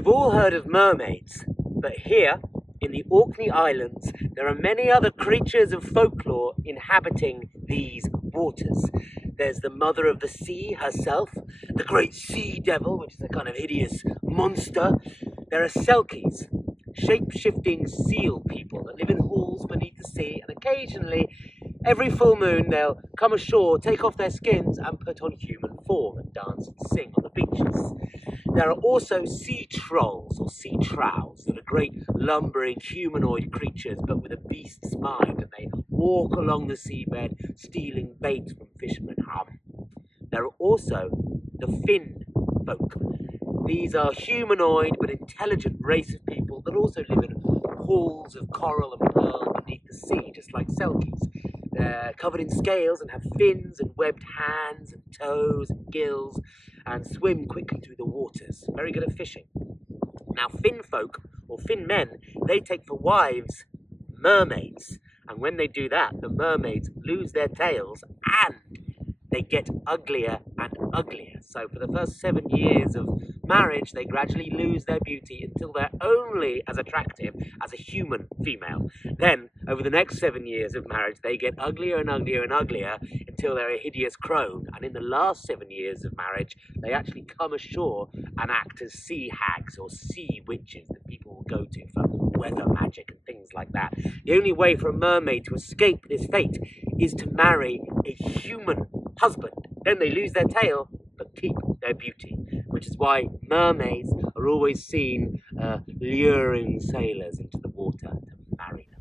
We've all heard of mermaids, but here in the Orkney Islands there are many other creatures of folklore inhabiting these waters. There's the mother of the sea herself, the great sea devil, which is a kind of hideous monster. There are selkies, shape-shifting seal people that live in halls beneath the sea, and occasionally, every full moon, they'll come ashore, take off their skins and put on human form and dance and sing on the beaches. There are also sea trolls or sea trows that are great lumbering humanoid creatures but with a beast's mind, and they walk along the seabed stealing bait from fishermen. There are also the Finn folk. These are humanoid but intelligent race of people that also live in halls of coral and pearl beneath the sea, just like selkies. They're covered in scales and have fins and webbed hands and toes and gills and swim quickly through the waters. Very good at fishing. Now, Finn folk, or Finn men, they take for wives mermaids. And when they do that, the mermaids lose their tails and they get uglier and uglier. So for the first 7 years of marriage, they gradually lose their beauty until they're only as attractive as a human female. Then, over the next 7 years of marriage, they get uglier and uglier and uglier until they're a hideous crone. And in the last 7 years of marriage, they actually come ashore and act as sea hags or sea witches that people will go to for weather magic and things like that. The only way for a mermaid to escape this fate is to marry a human husband. Then they lose their tail but keep their beauty, which is why mermaids are always seen luring sailors into the water to marry them.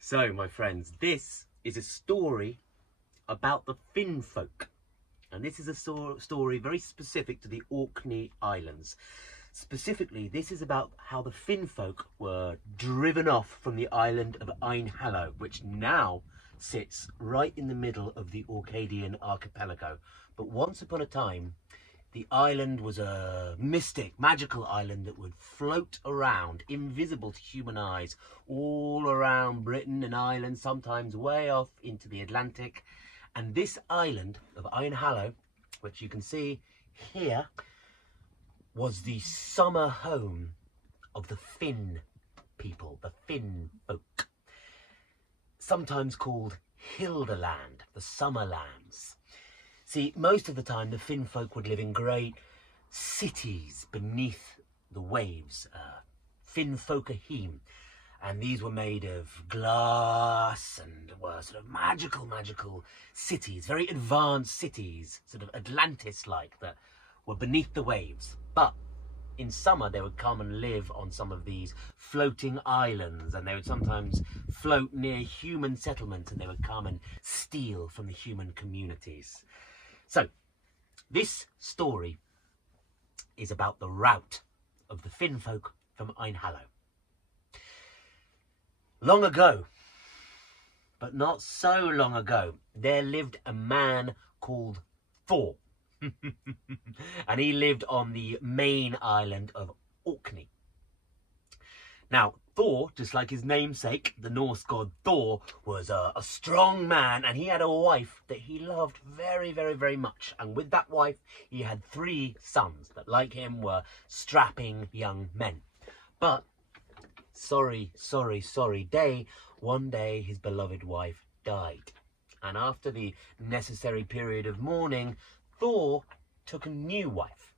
So, my friends, this is a story about the Finn folk. And this is a story very specific to the Orkney Islands. Specifically, this is about how the Finn folk were driven off from the island of Eynhallow, which now sits right in the middle of the Orcadian archipelago. But once upon a time, the island was a mystic, magical island that would float around, invisible to human eyes, all around Britain and Ireland, sometimes way off into the Atlantic. And this island of Eynhallow, which you can see here, was the summer home of the Finn people, the Finn folk. Sometimes called Hilda-land, the summer lands. See, most of the time the Finn folk would live in great cities beneath the waves, Finn folkaheme. And these were made of glass and were sort of magical cities, very advanced cities, sort of Atlantis-like, that were beneath the waves. But in summer, they would come and live on some of these floating islands, and they would sometimes float near human settlements, and they would come and steal from the human communities. So, this story is about the rout of the Finn folk from Eynhallow. Long ago, but not so long ago, there lived a man called Thor. And he lived on the main island of Orkney. Now, Thor, just like his namesake, the Norse god Thor, was a strong man, and he had a wife that he loved very, very, very much. And with that wife, he had 3 sons that, like him, were strapping young men. But sorry day, one day his beloved wife died. And after the necessary period of mourning, Thor took a new wife.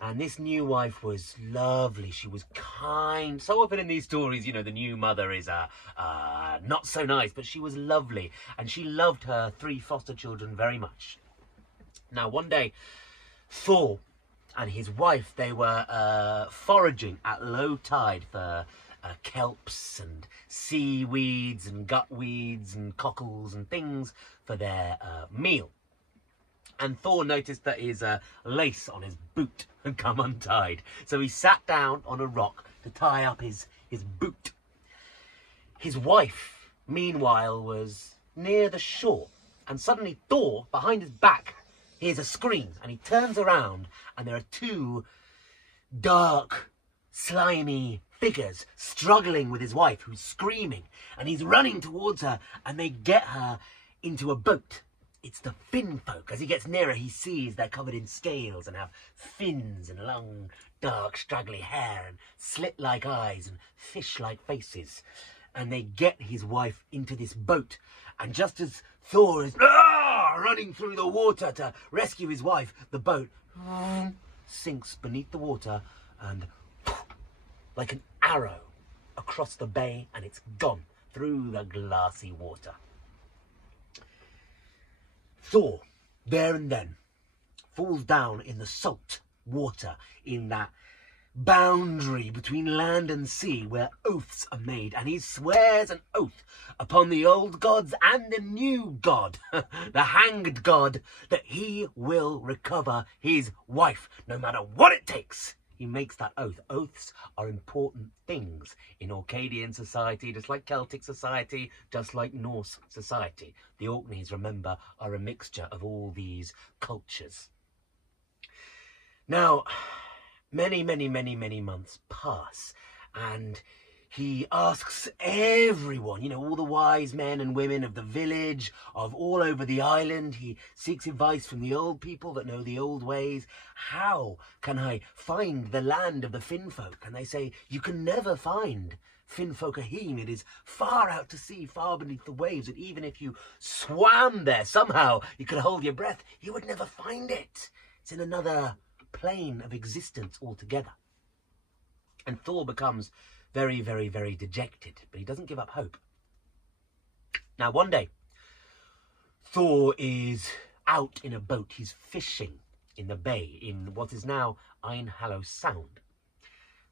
And this new wife was lovely. She was kind. So often in these stories, you know, the new mother is not so nice, but she was lovely. And she loved her 3 foster children very much. Now, one day, Thor and his wife, they were foraging at low tide for kelps and seaweeds and gutweeds and cockles and things for their meal. And Thor noticed that his lace on his boot had come untied. So he sat down on a rock to tie up his boot. His wife, meanwhile, was near the shore. And suddenly Thor, behind his back, hears a scream. And he turns around and there are 2 dark, slimy figures struggling with his wife who's screaming, and he's running towards her, and they get her into a boat. It's the fin folk. As he gets nearer, he sees they're covered in scales and have fins and long, dark, straggly hair and slit-like eyes and fish-like faces. And they get his wife into this boat, and just as Thor is running through the water to rescue his wife, the boat sinks beneath the water and like an arrow across the bay, and it's gone through the glassy water. Thor, there and then, falls down in the salt water in that boundary between land and sea where oaths are made, and he swears an oath upon the old gods and the new god, the hanged god, that he will recover his wife, no matter what it takes. He makes that oath. Oaths are important things in Orcadian society, just like Celtic society, just like Norse society. The Orkneys, remember, are a mixture of all these cultures. Now, many months pass, and he asks everyone, you know, all the wise men and women of the village, of all over the island. He seeks advice from the old people that know the old ways. How can I find the land of the Finfolk? And they say, you can never find Finfolkaheen. It is far out to sea, far beneath the waves, and even if you swam there somehow, you could hold your breath, you would never find it. It's in another plane of existence altogether. And Thor becomes very dejected, but he doesn't give up hope. Now, one day, Thor is out in a boat. He's fishing in the bay in what is now Eynhallow Sound.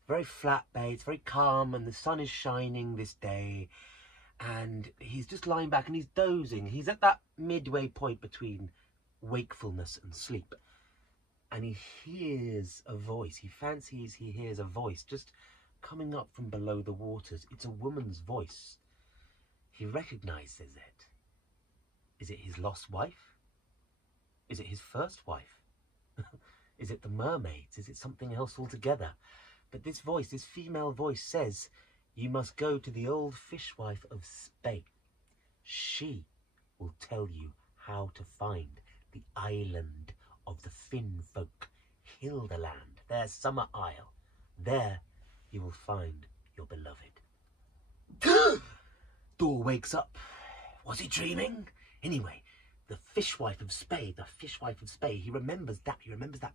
Very flat bay, it's very calm, and the sun is shining this day, and he's just lying back and he's dozing. He's at that midway point between wakefulness and sleep, and he hears a voice. He fancies he hears a voice just coming up from below the waters. It's a woman's voice. He recognizes it. Is it his lost wife? Is it his first wife? Is it the mermaids? Is it something else altogether? But this voice, this female voice, says, you must go to the old fishwife of Spey. She will tell you how to find the island of the Finn folk, Hilda-land, their summer isle. There you will find your beloved. Thor wakes up. Was he dreaming? Anyway, the fishwife of Spey, he remembers that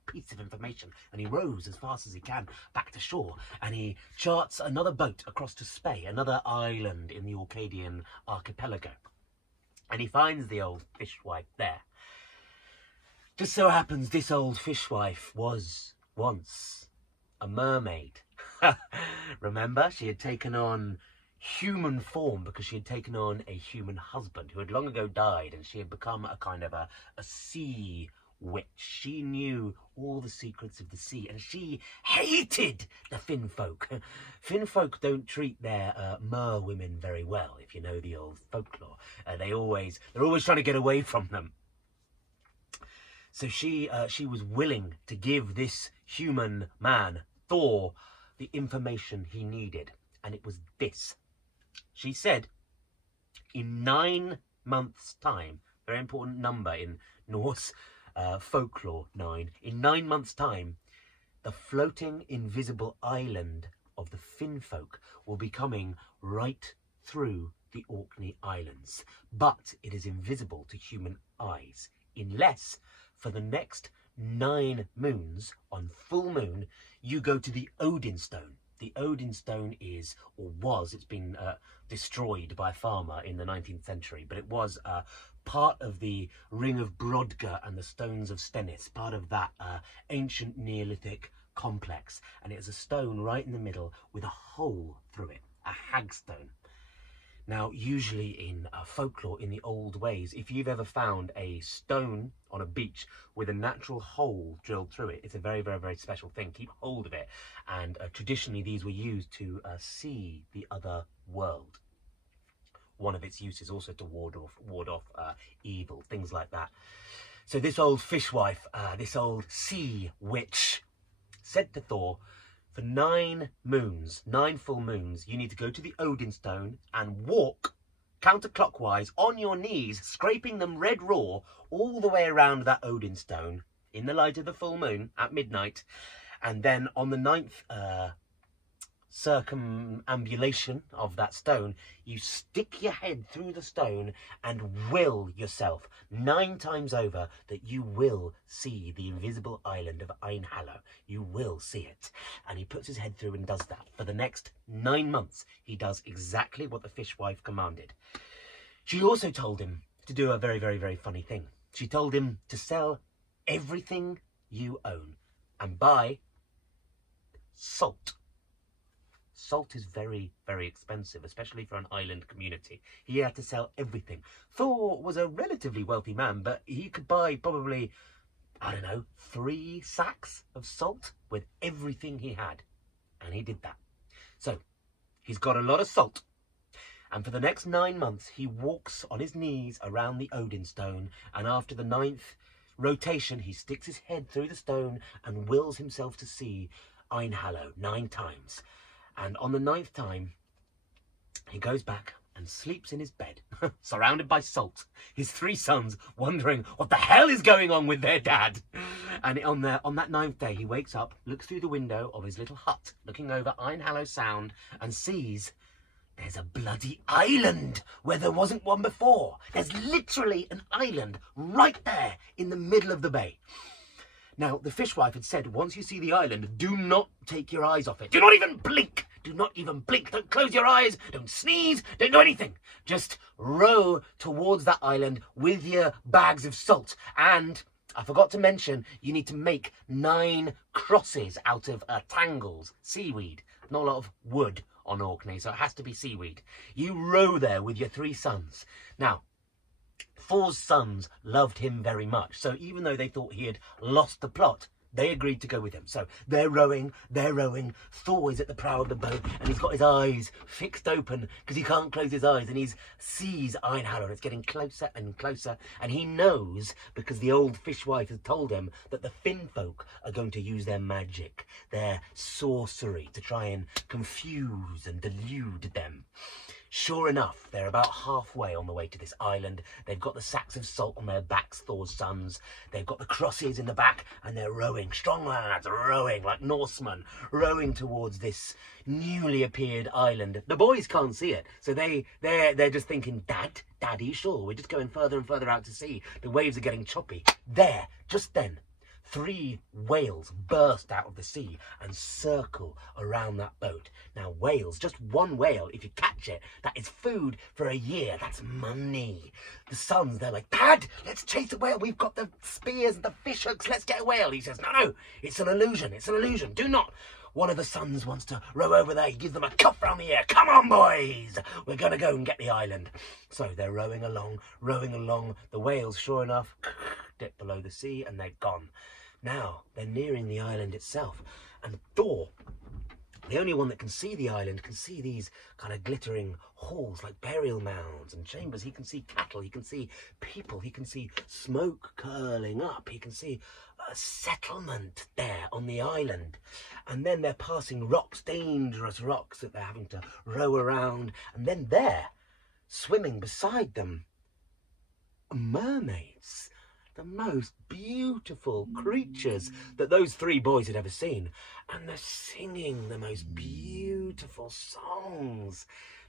piece of information, and he rows as fast as he can back to shore, and he charts another boat across to Spey, another island in the Orcadian archipelago, and he finds the old fishwife there. Just so happens this old fishwife was once a mermaid. Remember, she had taken on human form because she had taken on a human husband who had long ago died, and she had become a kind of a sea witch. She knew all the secrets of the sea, and she hated the Finn folk. Finn folk don't treat their mer women very well, if you know the old folklore. They're always trying to get away from them. So she was willing to give this human man, Thor, the information he needed, and it was this. She said, in 9 months' time, very important number in Norse folklore, 9. In 9 months' time, the floating invisible island of the Finfolk will be coming right through the Orkney Islands, but it is invisible to human eyes, unless for the next 9 moons, on full moon, you go to the Odin Stone. The Odin Stone is, or was, it's been destroyed by a farmer in the 19th century, but it was part of the Ring of Brodgar and the Stones of Stennis, part of that ancient Neolithic complex. And it is a stone right in the middle with a hole through it, a hagstone. Now, usually in folklore, in the old ways, if you've ever found a stone on a beach with a natural hole drilled through it, it's a very special thing. Keep hold of it. And traditionally, these were used to see the other world. One of its uses also to ward off evil, things like that. So this old fishwife, this old sea witch, said to Thor, For 9 moons, 9 full moons, you need to go to the Odin stone and walk counterclockwise on your knees, scraping them red raw all the way around that Odin stone in the light of the full moon at midnight. And then on the 9th circumambulation of that stone, you stick your head through the stone and will yourself 9 times over that you will see the invisible island of Eynhallow. You will see it. And he puts his head through and does that. For the next 9 months, he does exactly what the fishwife commanded. She also told him to do a very, very, very funny thing. She told him to sell everything you own and buy salt. Salt is very, very expensive, especially for an island community. He had to sell everything. Thor was a relatively wealthy man, but he could buy probably, I don't know, 3 sacks of salt with everything he had. And he did that. So, he's got a lot of salt. And for the next 9 months, he walks on his knees around the Odin stone. And after the 9th rotation, he sticks his head through the stone and wills himself to see Eynhallow 9 times. And on the 9th time, he goes back and sleeps in his bed, surrounded by salt. His 3 sons wondering what the hell is going on with their dad. And on that 9th day, he wakes up, looks through the window of his little hut, looking over Eynhallow Sound, and sees there's a bloody island where there wasn't one before. There's literally an island right there in the middle of the bay. Now, the fishwife had said, once you see the island, do not take your eyes off it. Do not even blink. Do not even blink. Don't close your eyes. Don't sneeze. Don't do anything. Just row towards that island with your bags of salt. And I forgot to mention, you need to make 9 crosses out of tangles, seaweed. Not a lot of wood on Orkney, so it has to be seaweed. You row there with your 3 sons. Now, Thor's sons loved him very much, so even though they thought he had lost the plot, they agreed to go with him. So they're rowing. Thor is at the prow of the boat, and he's got his eyes fixed open because he can't close his eyes, and he sees Eynhallow, and it's getting closer and closer, and he knows, because the old fishwife has told him, that the Finn folk are going to use their magic, their sorcery, to try and confuse and delude them. Sure enough, they're about halfway on the way to this island. They've got the sacks of salt on their backs, Thor's sons. They've got the crosses in the back, and they're rowing, strong lads, rowing like Norsemen, rowing towards this newly appeared island. The boys can't see it, so they're just thinking, Daddy, sure, we're just going further and further out to sea. The waves are getting choppy. There, just then, 3 whales burst out of the sea and circle around that boat. Now, whales, just one whale, if you catch it, that is food for a year. That's money. The sons, they're like, Dad, let's chase a whale. We've got the spears and the fish hooks. Let's get a whale. He says, no, it's an illusion. It's an illusion. Do not. One of the sons wants to row over there. He gives them a cuff round the ear. Come on, boys. We're going to go and get the island. So they're rowing along. The whales, sure enough, dip below the sea, and they're gone. Now, they're nearing the island itself, and Thor, the only one that can see the island, can see these kind of glittering halls like burial mounds and chambers. He can see cattle, he can see people, he can see smoke curling up, he can see a settlement there on the island. And then they're passing rocks, dangerous rocks that they're having to row around, and then there, swimming beside them, mermaids. The most beautiful creatures that those 3 boys had ever seen. And they're singing the most beautiful songs.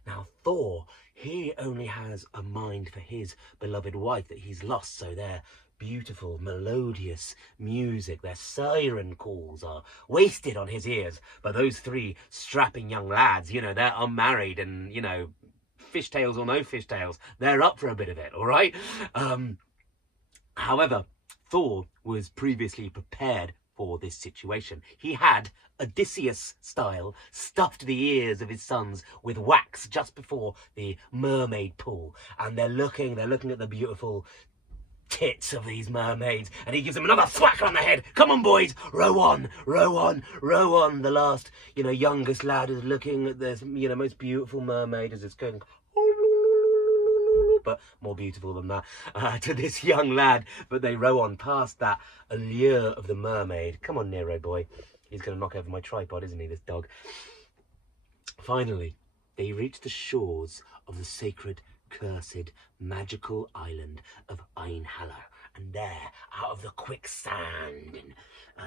Now, Thor, he only has a mind for his beloved wife that he's lost. So their beautiful, melodious music, their siren calls are wasted on his ears. But those 3 strapping young lads, you know, they're unmarried and, you know, fishtails or no fishtails, they're up for a bit of it, all right? However, Thor was previously prepared for this situation. He had, Odysseus-style, stuffed the ears of his sons with wax just before the mermaid pool. And they're looking at the beautiful tits of these mermaids, and he gives them another thwack on the head. Come on, boys, row on. The last, you know, youngest lad is looking at this, you know, most beautiful mermaid as it's going, but more beautiful than that, to this young lad. But they row on past that allure of the mermaid. Come on, Nero boy. He's going to knock over my tripod, isn't he, this dog? Finally, they reach the shores of the sacred, cursed, magical island of Eynhallow. And there, out of the quicksand and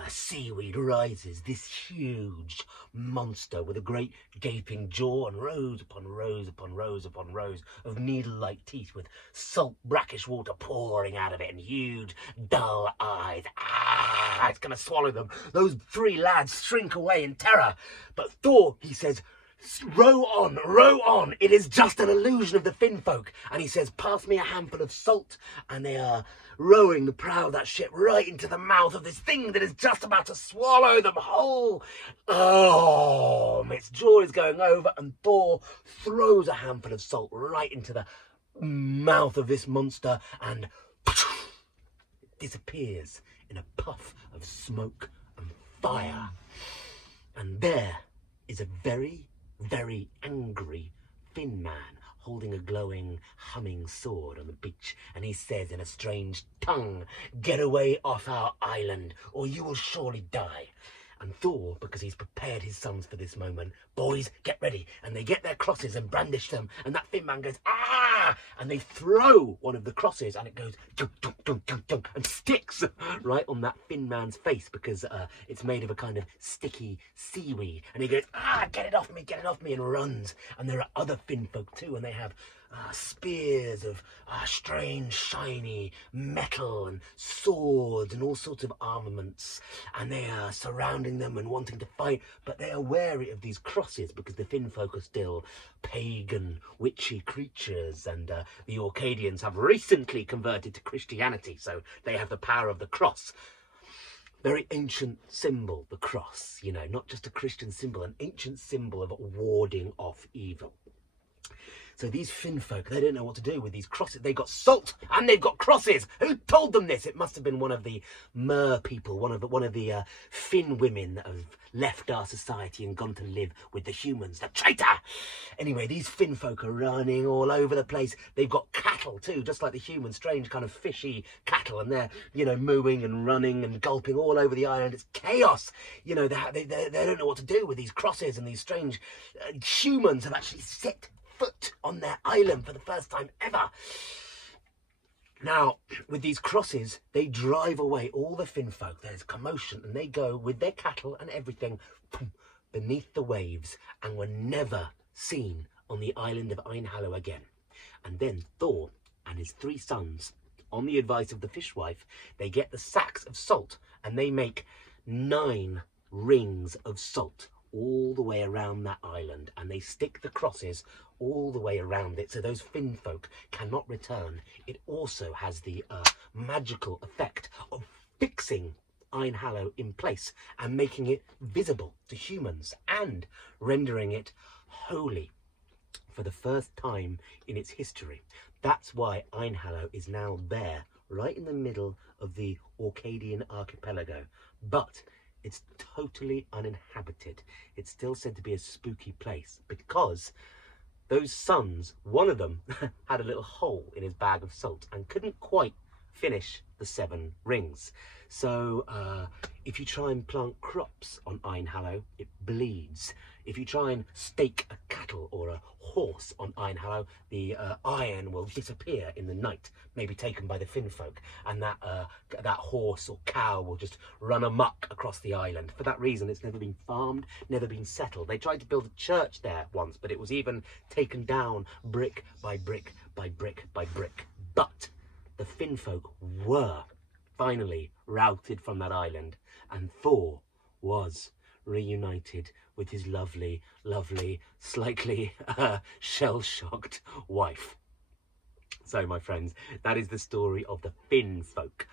seaweed, rises this huge monster with a great gaping jaw and rows upon rows upon rows upon rows of needle-like teeth with salt, brackish water pouring out of it and huge, dull eyes. Ah, it's going to swallow them. Those three lads shrink away in terror. But Thor, he says, row on, it is just an illusion of the Finnfolk. And he says, pass me a handful of salt. And they are rowing the prow of that ship right into the mouth of this thing that is just about to swallow them whole. Oh, its jaw is going over, and Thor throws a handful of salt right into the mouth of this monster, and it disappears in a puff of smoke and fire. And there is a very, very angry Finn man holding a glowing, humming sword on the beach, and he says in a strange tongue, "Get away off our island, or you will surely die." And Thor, because he's prepared his sons for this moment, boys, get ready. And they get their crosses and brandish them, and that Finn man goes, ah! And they throw one of the crosses, and it goes, dunk, dunk, dunk, dunk, dunk, and sticks right on that Finn man's face, because it's made of a kind of sticky seaweed. And he goes, ah, get it off me, and runs. And there are other Finn folk too, and they have spears of strange, shiny metal and swords and all sorts of armaments, and they are surrounding them and wanting to fight, but they are wary of these crosses because the Finnfolk are still pagan, witchy creatures, and the Orcadians have recently converted to Christianity, so they have the power of the cross. Very ancient symbol, the cross, you know, not just a Christian symbol, an ancient symbol of warding off evil. So these Finnfolk, they don't know what to do with these crosses. They got salt and they've got crosses. Who told them this? It must have been one of the mer people, one of the Finn women that have left our society and gone to live with the humans. The traitor! Anyway, these Finnfolk are running all over the place. They've got cattle too, just like the humans, strange kind of fishy cattle, and they're, you know, mooing and running and gulping all over the island. It's chaos. You know, they don't know what to do with these crosses, and these strange humans have actually set foot on their island for the first time ever. Now, with these crosses, they drive away all the Finnfolk. There's commotion, and they go with their cattle and everything beneath the waves, and were never seen on the island of Eynhallow again. And then Thor and his 3 sons, on the advice of the fishwife, they get the sacks of salt, and they make 9 rings of salt all the way around that island, and they stick the crosses all the way around it so those Finnfolk cannot return. It also has the magical effect of fixing Eynhallow in place and making it visible to humans and rendering it holy for the first time in its history. That's why Eynhallow is now there, right in the middle of the Orcadian archipelago, but it's totally uninhabited. It's still said to be a spooky place because those sons, one of them had a little hole in his bag of salt and couldn't quite finish the 7 rings. So if you try and plant crops on Eynhallow, it bleeds. If you try and stake a cattle or a horse on Eynhallow, the iron will disappear in the night, maybe taken by the Finnfolk, and that horse or cow will just run amok across the island. For that reason, it's never been farmed, never been settled. They tried to build a church there once, but it was even taken down brick by brick by brick by brick. But the Finnfolk were finally routed from that island, and Thor was reunited with his lovely, lovely, slightly shell-shocked wife. So, my friends, that is the story of the Finnfolk,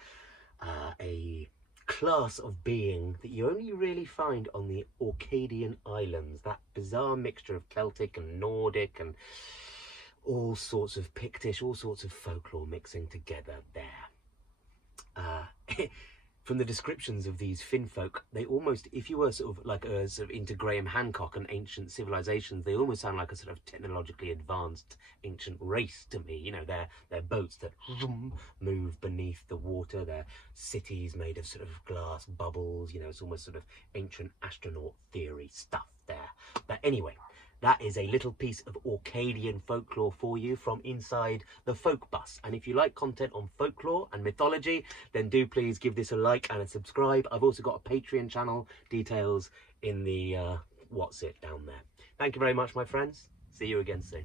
a class of being that you only really find on the Orcadian Islands, that bizarre mixture of Celtic and Nordic and all sorts of Pictish, all sorts of folklore mixing together there. from the descriptions of these Finn folk, they almost, if you were sort of like sort of into Graham Hancock and ancient civilizations, they almost sound like a sort of technologically advanced ancient race to me. You know, they're boats that move beneath the water. They're cities made of sort of glass bubbles. You know, it's almost sort of ancient astronaut theory stuff there. But anyway, that is a little piece of Orcadian folklore for you from inside the Folk Bus. And if you like content on folklore and mythology, then do please give this a like and a subscribe. I've also got a Patreon channel, details in the what's it down there. Thank you very much, my friends. See you again soon.